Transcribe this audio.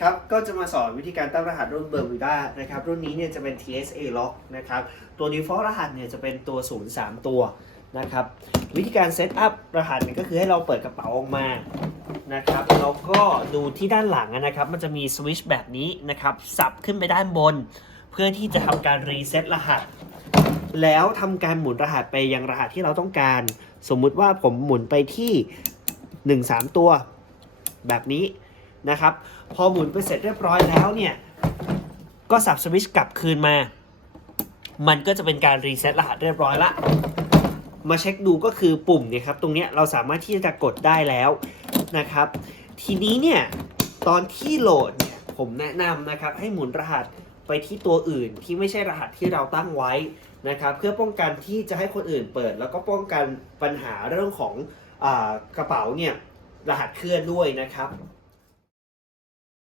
ครับก็จะมาสอนวิธีการตั้งรหัสรุ่น Bermuda นะครับรุ่นนี้เนี่ยจะเป็น TSA lock นะครับตัว default รหัสเนี่ยจะเป็นตัว0 3 ตัวนะครับวิธีการเซตอัพรหัสเนี่ยก็คือให้เราเปิดกระเป๋าออกมานะครับแล้วก็ดูที่ด้านหลังนะครับมันจะมีสวิตช์แบบนี้นะครับสับขึ้นไปด้านบน เพื่อที่จะทำการรีเซ็ตรหัส แล้วทำการหมุนรหัสไปยังรหัสที่เราต้องการ สมมุติว่าผมหมุนไปที่ 1 3 ตัวแบบนี้ นะครับ พอหมุนไปเสร็จเรียบร้อยแล้วเนี่ย ก็สับสวิตช์กลับคืนมา มันก็จะเป็นการรีเซ็ตรหัสเรียบร้อยละ มาเช็คดูก็คือปุ่มเนี่ยครับ ตรงเนี้ยเราสามารถที่จะกดได้แล้วนะครับ ทีนี้เนี่ยตอนที่โหลดเนี่ยผมแนะนำนะครับให้หมุนรหัสไปที่ตัวอื่นที่ไม่ใช่รหัสที่เราตั้งไว้นะครับ เพื่อป้องกันที่จะให้คนอื่นเปิด แล้วก็ป้องกันปัญหาเรื่องของอกระเป๋าเนี่ยรหัสเคลื่อนด้วยนะครับ